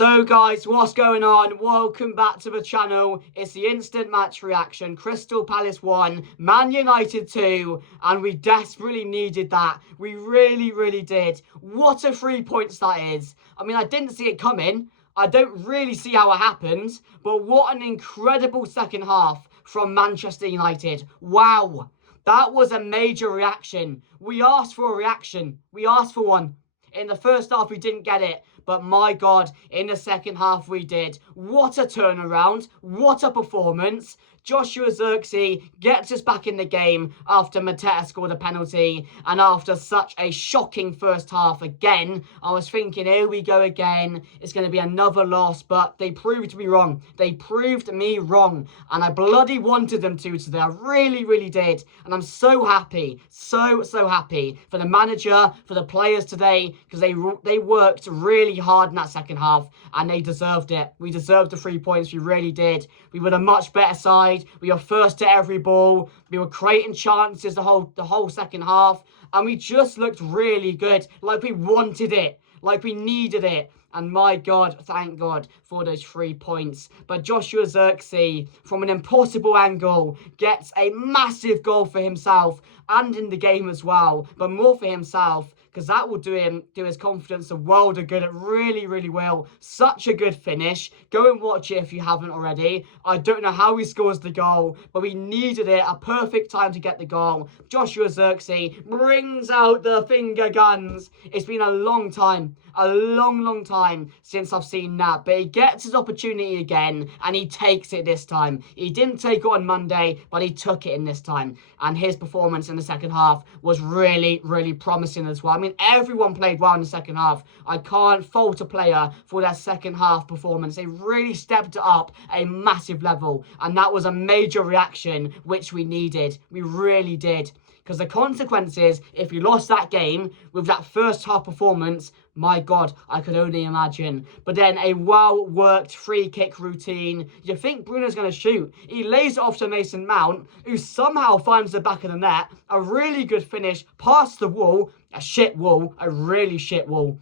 So guys, what's going on? Welcome back to the channel. It's the instant match reaction. Crystal Palace 1, Man United 2, and we desperately needed that. We really did. What a 3 points that is. I mean, I didn't see it coming. I don't really see how it happened, but what an incredible second half from Manchester United. Wow, that was a major reaction. We asked for a reaction. We asked for one. In the first half, we didn't get it. But my God, in the second half, we did. What a turnaround. What a performance. Joshua ZIRKZEE gets us back in the game after Mateta scored a penalty. And after such a shocking first half again, I was thinking, here we go again. It's going to be another loss. But they proved me wrong. They proved me wrong. And I bloody wanted them to today. I really did. And I'm so happy. So happy for the manager, for the players today. Because they worked really hard in that second half. And they deserved it. We deserved the 3 points. We really did. We were a much better side. We were first to every ball. We were creating chances the whole second half. And we just looked really good. Like we wanted it. Like we needed it. And my God, thank God for those 3 points. But Joshua ZIRKZEE, from an impossible angle, gets a massive goal for himself and in the game as well. But more for himself, because that will do his confidence a world of good. It really will. Such a good finish. Go and watch it if you haven't already. I don't know how he scores the goal, but we needed it. A perfect time to get the goal. Joshua ZIRKZEE brings out the finger guns. It's been a long time. A long time since I've seen that. But he gets his opportunity again, and he takes it this time. He didn't take it on Monday, but he took it in this time. And his performance in the second half was really promising as well. I mean, everyone played well in the second half. I can't fault a player for their second half performance. They really stepped it up a massive level. And that was a major reaction, which we needed. We really did. Because the consequences, if you lost that game with that first half performance, my God, I could only imagine. But then a well-worked free kick routine. You think Bruno's going to shoot. He lays it off to Mason Mount, who somehow finds the back of the net. A really good finish past the wall. A shit wall. A really shit wall.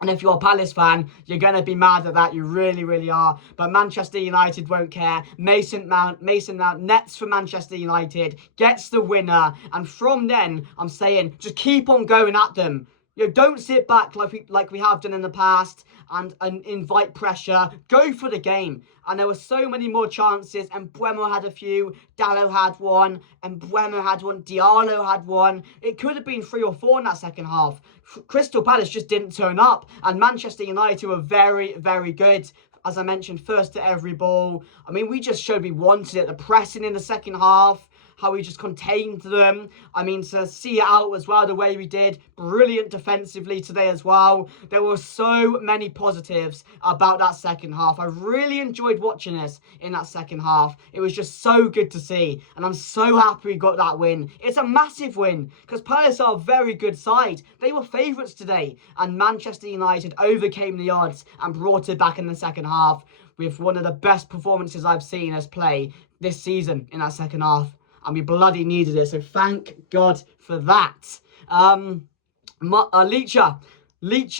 And if you're a Palace fan, you're going to be mad at that. You really are. But Manchester United won't care. Mason Mount nets for Manchester United, gets the winner. And from then, I'm saying, just keep on going at them. You know, don't sit back like we have done in the past and invite pressure. Go for the game. And there were so many more chances. And Mbeumo had a few. Dalot had one. And Mbeumo had one. Diallo had one. It could have been 3 or 4 in that second half. Crystal Palace just didn't turn up. And Manchester United were very good. As I mentioned, first to every ball. I mean, we just showed we wanted it. The pressing in the second half. How we just contained them. I mean, to see it out as well the way we did. Brilliant defensively today as well. There were so many positives about that second half. I really enjoyed watching this in that second half. It was just so good to see. And I'm so happy we got that win. It's a massive win because Palace are a very good side. They were favourites today. And Manchester United overcame the odds and brought it back in the second half with one of the best performances I've seen us play this season in that second half. And we bloody needed it. So thank God for that. Licha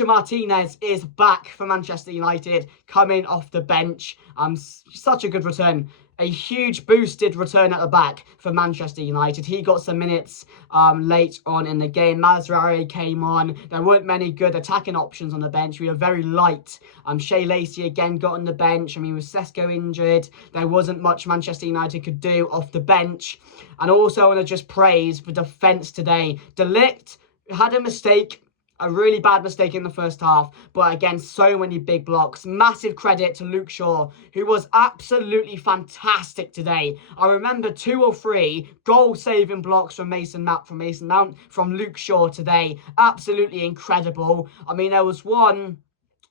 Martinez is back for Manchester United, coming off the bench. Such a good return. A huge boosted return at the back for Manchester United. He got some minutes late on in the game. Mazraoui came on. There weren't many good attacking options on the bench. We were very light. Shea Lacey again got on the bench. I mean, with Sesko injured, there wasn't much Manchester United could do off the bench. And also, I want to just praise the defence today. De Ligt had a mistake. A really bad mistake in the first half. But again, so many big blocks. Massive credit to Luke Shaw, who was absolutely fantastic today. I remember 2 or 3 goal-saving blocks from Mason Mount, from Luke Shaw today. Absolutely incredible. I mean, there was one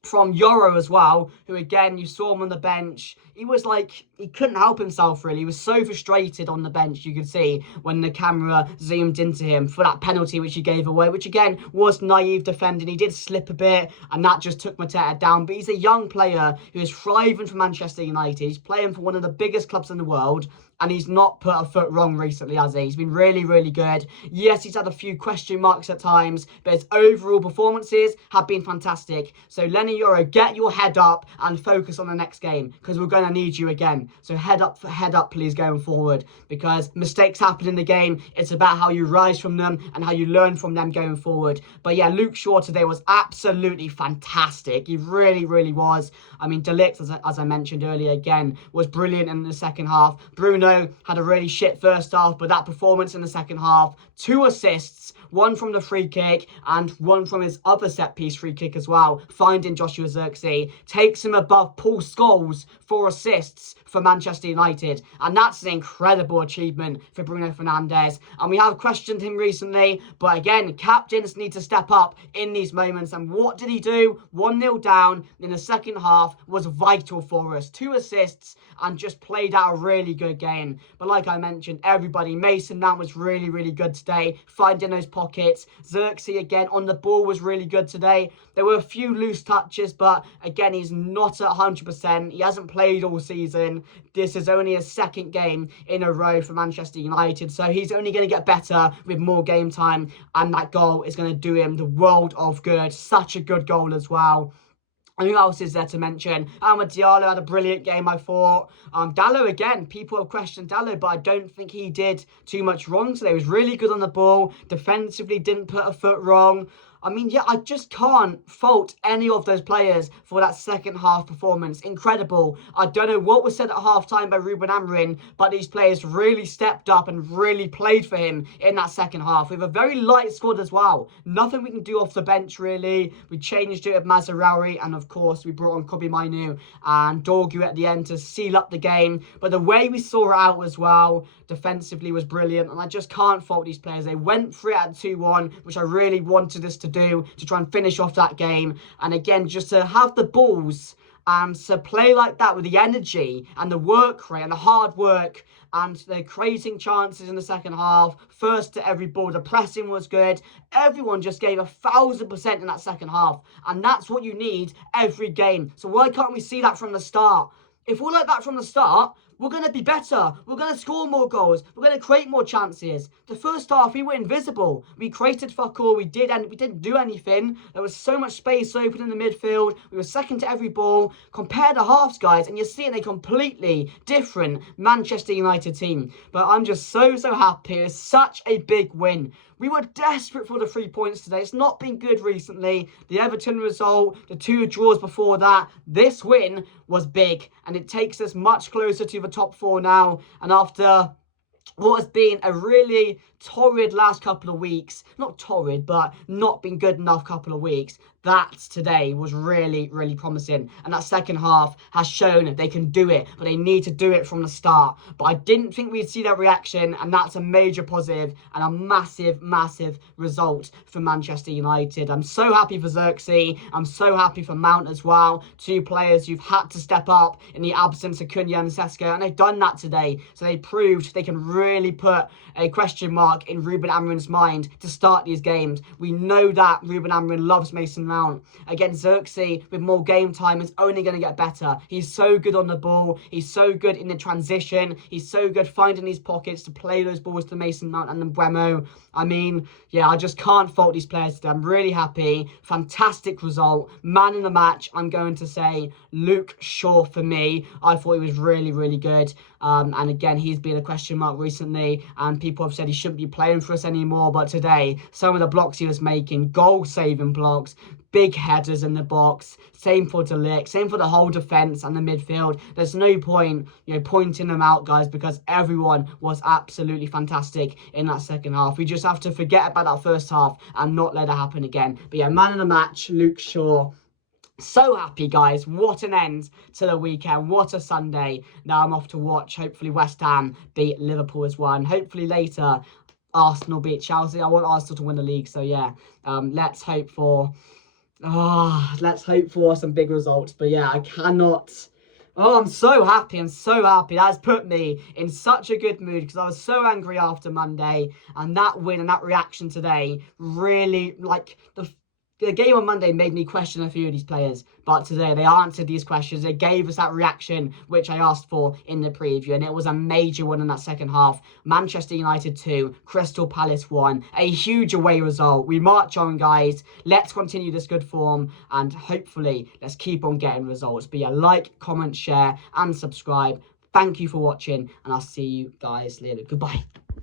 from Euro as well, who again, you saw him on the bench. He was like, he couldn't help himself really. He was so frustrated on the bench, you could see when the camera zoomed into him for that penalty which he gave away, which again was naive defending. He did slip a bit and that just took Mateta down. But he's a young player who is thriving for Manchester United. He's playing for one of the biggest clubs in the world. and he's not put a foot wrong recently, has he? He's been really, really good. Yes, he's had a few question marks at times, but his overall performances have been fantastic. So Lenny Yoro, get your head up and focus on the next game, because we're going to need you again. So head up, please, going forward, because mistakes happen in the game. It's about how you rise from them and how you learn from them going forward. But yeah, Luke Shaw today was absolutely fantastic. He really, really was. I mean, De Ligt, as I mentioned earlier, again, was brilliant in the second half. Bruno had a really shit first half, but that performance in the second half, 2 assists, 1 from the free kick and 1 from his other set-piece free kick as well, finding Joshua ZIRKZEE, takes him above Paul Scholes for assists for Manchester United. And that's an incredible achievement for Bruno Fernandes. And we have questioned him recently, but again, captains need to step up in these moments. And what did he do? 1-0 down in the second half was vital for us. 2 assists and just played out a really good game. But like I mentioned, everybody, Mason Mount was really, really good today, finding those pockets. ZIRKZEE again on the ball was really good today. There were a few loose touches, but again, he's not at 100%. He hasn't played all season. This is only his second game in a row for Manchester United, so he's only going to get better with more game time, and that goal is going to do him the world of good. Such a good goal as well. And who else is there to mention? Amad Diallo had a brilliant game, I thought. Dalot, again, people have questioned Dalot, but I don't think he did too much wrong today. He was really good on the ball. Defensively, didn't put a foot wrong. I mean, yeah, I just can't fault any of those players for that second half performance. Incredible. I don't know what was said at half-time by Ruben Amorim, but these players really stepped up and really played for him in that second half. We have a very light squad as well. Nothing we can do off the bench, really. We changed it with Mazraoui, and of course, we brought on Kobbie Mainoo and Dorgu at the end to seal up the game. But the way we saw it out as well, defensively, was brilliant, and I just can't fault these players. They went for it at 2-1, which I really wanted us to do, to try and finish off that game. And again, just to have the balls and to play like that with the energy and the work rate and the hard work, and they're creating chances in the second half, first to every ball. The pressing was good. Everyone just gave 1,000% in that second half, and that's what you need every game. So why can't we see that from the start? If we're like that from the start, we're going to be better. We're going to score more goals. We're going to create more chances. The first half, we were invisible. We created fuck all. We didn't do anything. There was so much space open in the midfield. We were second to every ball. Compare the halves, guys, and you're seeing a completely different Manchester United team. But I'm just so happy. It's such a big win. We were desperate for the 3 points today. It's not been good recently. The Everton result, the 2 draws before that. This win was big, and it takes us much closer to the top 4 now. And after what has been a really torrid last couple of weeks, not torrid, but not been good enough couple of weeks, that today was really, really promising. And that second half has shown they can do it, but they need to do it from the start. But I didn't think we'd see that reaction, and that's a major positive and a massive, massive result for Manchester United. I'm so happy for ZIRKZEE. I'm so happy for Mount as well. 2 players who've had to step up in the absence of Cunha and Sesko, and they've done that today. So they proved they can really put a question mark in Ruben Amorim's mind to start these games. We know that Ruben Amorim loves Mason Mount. Again, ZIRKZEE, with more game time, is only going to get better. He's so good on the ball. He's so good in the transition. He's so good finding these pockets to play those balls to Mason Mount and then Mbeumo. I mean, yeah, I just can't fault these players today. I'm really happy. Fantastic result. Man in the match, I'm going to say Luke Shaw for me. I thought he was really, really good. And again, he's been a question mark recently, and people have said he shouldn't be playing for us anymore. But today, some of the blocks he was making, goal-saving blocks, big headers in the box, same for De Ligt, same for the whole defence and the midfield. There's no point, pointing them out, guys, because everyone was absolutely fantastic in that second half. We just have to forget about that first half and not let it happen again. But yeah, man of the match, Luke Shaw. So happy, guys. What an end to the weekend. What a Sunday. Now I'm off to watch, hopefully, West Ham beat Liverpool as well. And hopefully later, Arsenal beat Chelsea. I want Arsenal to win the league. So yeah, let's hope for some big results. But yeah, I cannot... Oh, I'm so happy. I'm so happy. That has put me in such a good mood, because I was so angry after Monday. And that win and that reaction today really, like, the game on Monday made me question a few of these players, but today they answered these questions. They gave us that reaction which I asked for in the preview, and it was a major one in that second half. Manchester United 2, Crystal Palace 1. A huge away result. We march on, guys. Let's continue this good form, and hopefully let's keep on getting results. But yeah, like, comment, share, and subscribe. Thank you for watching, and I'll see you guys later. Goodbye.